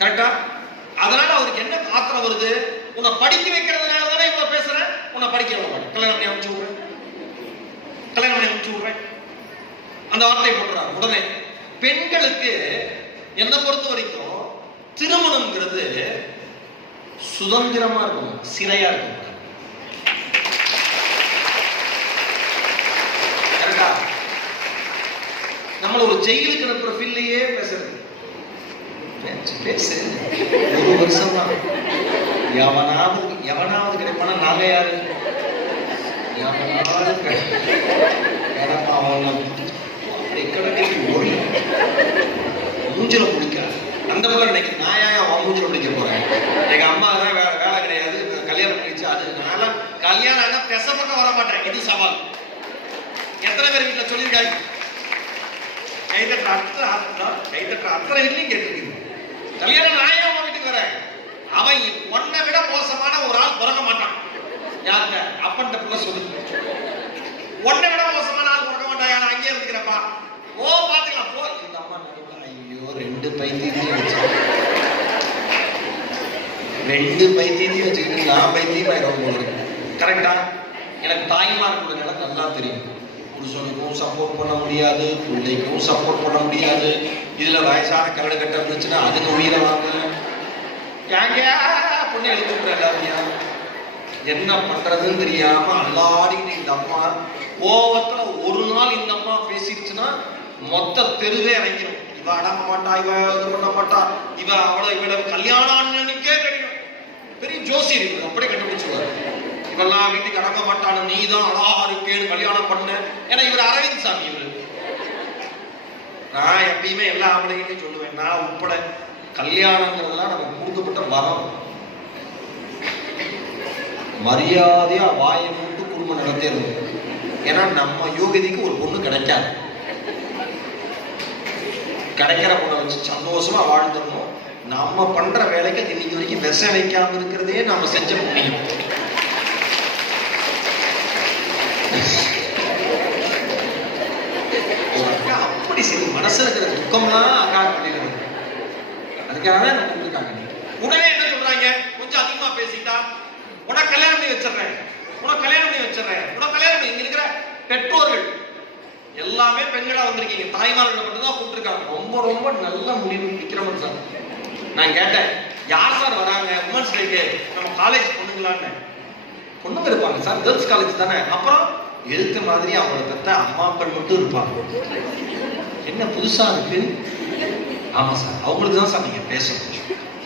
கரெக்டா? அதனால அவருக்கு என்ன ஆத்திரம் வருது? உன்னை படிக்க வைக்கிறதுனால தானே இவ்வளவு பேசுறேன், உன்னை படிக்க விட மாட்டேன், கல்யாணம் பண்ணி அனுப்பிச்சு விடுறேன், கல்யாணம் பண்ணி அனுப்பிச்சு விடுறேன், அந்த வார்த்தையை போட்டுறாரு உடனே. பெண்களுக்கு என்னை பொறுத்த வரைக்கும் திருமணம்ங்கிறது சுதந்திரமா இருக்கணும், சிறையா இருக்கணும். கரெக்டா? நம்மள ஒரு ஜெயிலுக்கு அனுப்புற ஃபீல்லையே பேசுறது. பேசு, ஒரு வருஷம் தான், எவனாவது கிடைப்பானா? நாங்க யாரு? எவனாவது கிடைப்பா? மூஞ்சில பிடிக்க அந்த பிள்ளை நினைக்கிறேன், நான் ஏன் அவன் மூஞ்சில பிடிக்க போறேன்? எங்க அம்மா தான் வேலை கிடையாது, கல்யாணம் பண்ணிச்சு. அதனால கல்யாணம் பெச பக்கம் வர மாட்டேன். இது சவால். எத்தனை பேர் வீட்டுல சொல்லியிருக்காங்க? கைதட்டுற அத்தனை வீட்லையும் கேட்டிருக்கீங்க. கல்யாணம் நான் ஏன் அவன் வீட்டுக்கு வரேன்? அவன் ஒன்னை விட மோசமான ஒரு ஆள் பிறக்க மாட்டான். யார்கிட்ட? அப்பன்ட்ட பிள்ளை சொல்லு. ஒன்னை விட மோசமான ஆள் பிறக்க மாட்டான். யாரும் அங்கேயே இருந்துக்கிறப்பா, ஓ பாத்துக்கலாம் போ. இந்த அம்மா நடுவில், ஐயோ, ரெண்டு பைத்தியத்தையும் வச்சுக்கிட்டு நான் பைத்தியம் ஆயிடும் போது. கரெக்டா? எனக்கு தாய்மார்களோட நிலை நல்லா தெரியும். புருஷனுக்கும் சப்போர்ட் பண்ண முடியாது, பிள்ளைக்கும் சப்போர்ட் பண்ண முடியாது. இதுல வயசான கரடு கட்ட இருந்துச்சுன்னா அதுக்கு உயிரை வாங்க ஏங்க பொண்ணு எழுத்துக்கிற எல்லாத்தையும் என்ன பண்றதுன்னு தெரியாம அல்லாடிக்கிட்டு இந்த அம்மா கோவத்துல ஒரு நாள் இந்த அம்மா பேசிடுச்சுன்னா மொத்த தெருவே இறங்கிடும். இவ அடங்க மாட்டா, இவ இது பண்ண மாட்டா, இவ இவட கல்யாணம் அன்னைக்கே தெரியும். பெரிய ஜோசியர் இவங்க அப்படியே கண்டுபிடிச்சுவாரு. இவெல்லாம் வீட்டுக்கு அடங்க மாட்டானு, நீ தான் அழகா இருக்கேன்னு கல்யாணம் பண்ண. ஏன்னா இவர் அரவிந்த் சாமி. இவரு நான் எப்பயுமே எல்லா ஆம்பளைகிட்டையும் சொல்லுவேன், நான் உட்பட, கல்யாணங்கிறதுலாம் நமக்கு கொடுக்கப்பட்ட வரம். மரியாதையா வாயை போட்டு குடும்பம் நடத்திடுது. ஏன்னா நம்ம யோகிதைக்கு ஒரு பொண்ணு கிடைக்காது. கிடைக்கிற பொண்ணை வச்சு சந்தோஷமா வாழ்ந்துடணும். நம்ம பண்ற வேலைக்கு இன்னைக்கு வரைக்கும் விஷம் வைக்காம இருக்கிறதே நம்ம செஞ்ச புண்ணியம். அப்படி சரி மனசுல இருக்கிற துக்கம்லாம் அக்கா பண்ணிடுறது. அதுக்காக தான் கூப்பிட்டுருக்காங்க. உடனே என்ன சொல்றாங்க? கொஞ்சம் அதிகமா பேசிட்டா உனக்கு கல்யாணம் பண்ணி வச்சிடறேன், உனக்கு கல்யாணம் பண்ணி வச்சிடறேன், உனக்கு கல்யாணம் பண்ணி. இங்க இருக்கிற பெற்றோர்கள் எல்லாமே பெண்களா வந்திருக்கீங்க, தாய்மார்களை மட்டும்தான் கூப்பிட்டுருக்காங்க. ரொம்ப ரொம்ப நல்ல முடிவு விக்ரமன் சார். நான் கேட்டேன், யார் சார் வராங்க உமன்ஸ் டேக்கு? நம்ம காலேஜ் பொண்ணுங்களான்னு. பொண்ணுங்க இருப்பாங்க சார், கேர்ள்ஸ் காலேஜ் தானே. அப்புறம் எழுத்து மாதிரி அவங்களை பெற்ற அம்மாக்கள் மட்டும் இருப்பாங்க. என்ன புதுசா இருக்கு? ஆமா சார், அவங்களுக்கு தான் சார் நீங்க பேசணும்.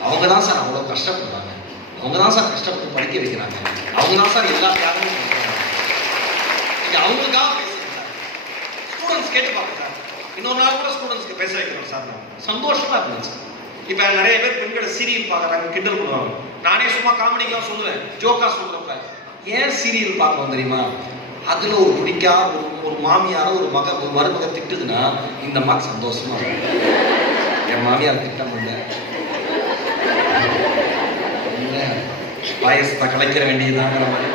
அவங்க தான் சார் அவ்வளவு கஷ்டப்படுறாங்க, அவங்க தான் சார் கஷ்டப்பட்டு படிக்க வைக்கிறாங்க, அவங்க தான் சார் எல்லா தியாகமும் பண்றாங்க. நீங்க அவங்களுக்காக பேசுங்க சார். ஸ்டூடெண்ட்ஸ் கேட்டு பாருங்க சார். இன்னொரு நாள் கூட ஸ்டூடெண்ட்ஸ்க்கு பேச வைக்கிறோம் சார். சந்தோஷமா இருந்துச்சு. இப்ப நிறைய பேர் பெண்களை சீரியல் பாக்குறாங்க, கிண்டல் பண்ணுவாங்க. நானே சும்மா காமெடிக்கெல்லாம் சொல்லுவேன், ஜோக்கா சொல்றப்ப, ஏன் சீரியல் பார்க்கணும் தெரியுமா? அதுல ஒரு பிடிக்கா ஒரு மாமியார ஒரு மருமக திட்டுதுன்னா இந்த அம்மா சந்தோஷமா இருக்கும். என் மாமியார் திட்டம் இல்ல, வயசை கலைக்கிற வேண்டியதாங்கிற மாதிரி.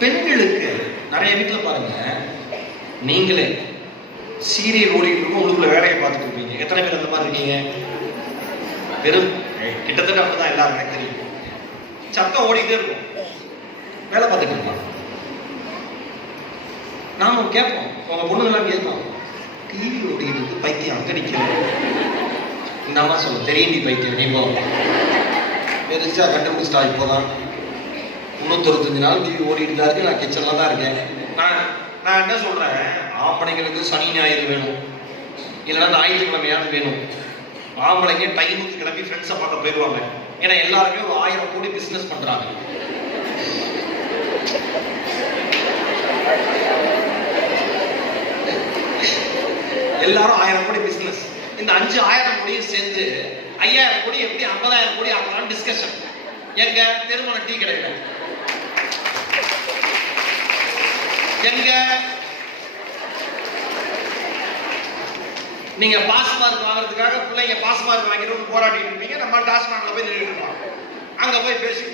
பெண்களுக்கு நிறைய வீட்டுல பாருங்க, நீங்களே சீரியல் ஓடிட்டு இருக்கும், உங்களுக்குள்ள வேலையை பார்த்துட்டு இருப்பீங்க. எத்தனை பேர் அந்த மாதிரி இருக்கீங்க? வெறும் கிட்டத்தட்ட அப்படிதான் எல்லாரும் எனக்கு தெரியும். சத்தம் ஓடிக்கிட்டே இருக்கும், வேலை பார்த்துட்டு இருப்பாங்க. நாம கேட்போம், உங்க பொண்ணுங்கெல்லாம் கேட்போம், டிவி ஓடிக்கிட்டு இருக்கு, பைத்தியம் அங்க நிற்கிறேன். இந்த அம்மா சொல்ல, தெரியும் நீ பைத்தியம், நீ போ. பெருசா கண்டுபிடிச்சிட்டா. இப்போதான் 365 நாள் டிவி ஓடிட்டு தான் இருக்கு, நான் கிச்சன்ல தான் இருக்கேன். நான் என்ன சொல்றேன், ஆம்பளைங்களுக்கு சனி ஞாயிறு வேணும், இல்லைன்னா ஞாயிற்றுக்கிழமையாவது வேணும். ஆம்பளைங்க டைமுக்கு கிளம்பி ஃப்ரெண்ட்ஸை பார்க்க போயிடுவாங்க. ஏன்னா எல்லாருமே ஒரு 1000 கோடி பிசினஸ் பண்றாங்க. எல்லாரும் 1000 கோடி பிசினஸ். இந்த 5000 கோடியும் சேர்ந்து 5000 கோடி எப்படி 50000 கோடி ஆகலாம் டிஸ்கஷன். எங்க திருமண டீ கடையில, எங்க நீங்க பாஸ் மார்க் வாங்குறதுக்காக பிள்ளைங்க பாஸ் மார்க் வாங்கிட்டு போராடிட்டு இருப்பீங்க. நம்ம டாஸ்மார்க்ல போய் நின்றுட்டு இருப்போம். அங்க போய் பேசி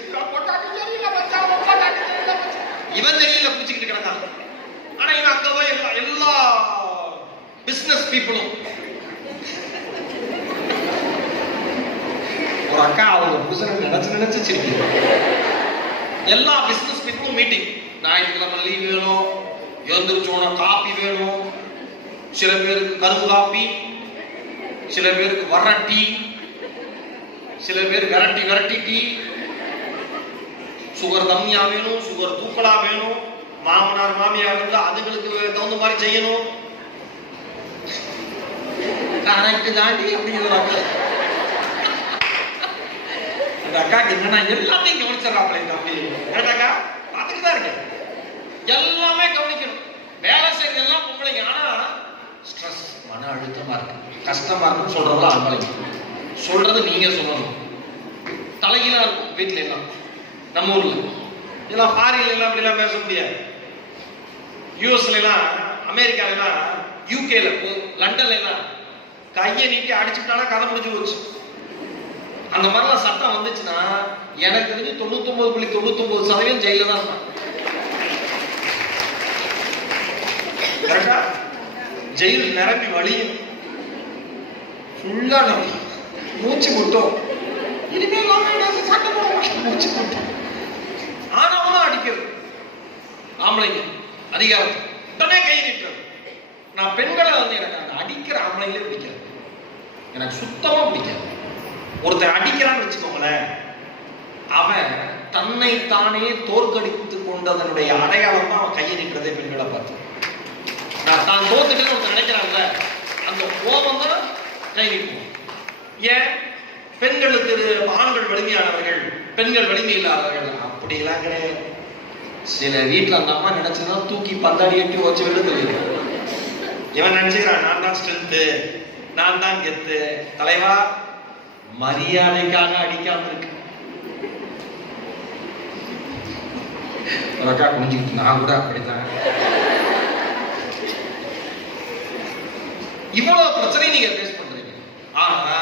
இவன் தெரியல குடிச்சுக்கிட்டு கிடந்தான். ஆனா இவன் அங்க போய் எல்லா பிசினஸ் பீப்புளும் அக்கா அவங்க புருஷனை நினைச்சு சிரிக்கிறோம். எல்லா பிசினஸ் பீப்புளும் மீட்டிங். ஞாயிற்றுக்கிழமை லீவ் வேணும், எழுந்திரிச்சோன காப்பி வேணும், சில பேருக்கு கரும்பு காப்பி, சில பேருக்கு வர டீ, சில பேர் விரட்டி டீ, சுகர் கம்மியா வேணும், சுகர் தூக்கலா வேணும், மாமனார் மாமியார் இருந்தா அதுங்களுக்கு தகுந்த மாதிரி செய்யணும். கரெக்ட் தாண்டி அப்படிங்கிற அந்த அக்காக்கு என்னன்னா எல்லாத்தையும் கவனிச்சிடறாப்ல இந்த அப்படி கேட்டாக்கா பார்த்துட்டு தான் இருக்கேன். எல்லாமே கவனிக்கணும். வேலை செய்யறதெல்லாம் பொம்பளைங்க. ஆனா ஸ்ட்ரெஸ், மன அழுத்தமா இருக்கு, கஷ்டமா இருக்குன்னு சொல்றவங்கள ஆம்பளைங்க. சொல்றது நீங்க சொல்லணும். தலைகீழா இருக்கும் வீட்டுல எல்லாம். நம்ம ஊர்ல இதெல்லாம் ஃபாரின்ல எல்லாம் அப்படி எல்லாம் பேச முடியாது. யூஎஸ்ல எல்லாம், அமெரிக்கால எல்லாம், யூகேல, லண்டன்ல எல்லாம் கையை நீட்டி அடிச்சுட்டானா கதை முடிஞ்சு போச்சு. அந்த மாதிரிலாம் சட்டம் வந்துச்சுன்னா எனக்கு தெரிஞ்சு 99.99% ஜெயில தான் இருப்பான். கரெக்டா? ஜெயில் நிரம்பி வழியும் ஃபுல்லா நம்ம மூச்சு முட்டோம். இனிமேல் சட்டம் போட மாட்டோம், மூச்சு முட்டோம். ஆனாவும் அடிக்கிறது ஆம்பளைங்க அதிகாரம் உடனே கை நிட்டுறது. நான் பெண்களை வந்து எனக்கு அந்த அடிக்கிற ஆம்பளைங்களே பிடிக்காது, எனக்கு சுத்தமா பிடிக்காது. ஒருத்தர் அடிக்கிறான்னு வச்சுக்கோங்களேன், அவன் தன்னை தானே தோற்கடித்து கொண்டதனுடைய அடையாளம் தான் அவன் கையை நிற்கிறதே பெண்களை பார்த்து. நான் தான் தோத்துட்டேன்னு ஒருத்தர் நினைக்கிறாங்க, அந்த கோபம் தான் கை நிற்கும். ஏன் பெண்களுக்கு ஆண்கள் வலிமையானவர்கள், பெண்கள் வலிமை இல்லாதவர்கள்? அப்படி எல்லாம் கிடையாது. சில வீட்டுல அந்த அம்மா நினைச்சுதான் தூக்கி பந்தாடி எட்டி வச்சு விழுந்து. இவன் நினைச்சுக்கிறான் நான் தான் ஸ்ட்ரென்த், நான் தான் கெத்து. தலைவா, மரியாதைக்காக அடிக்காம இருக்கு. அக்கா குனிஞ்சுக்கிட்டு நான் கூட அப்படித்தான். இவ்வளவு பிரச்சனை நீங்க பேஸ் பண்றீங்க. ஆனா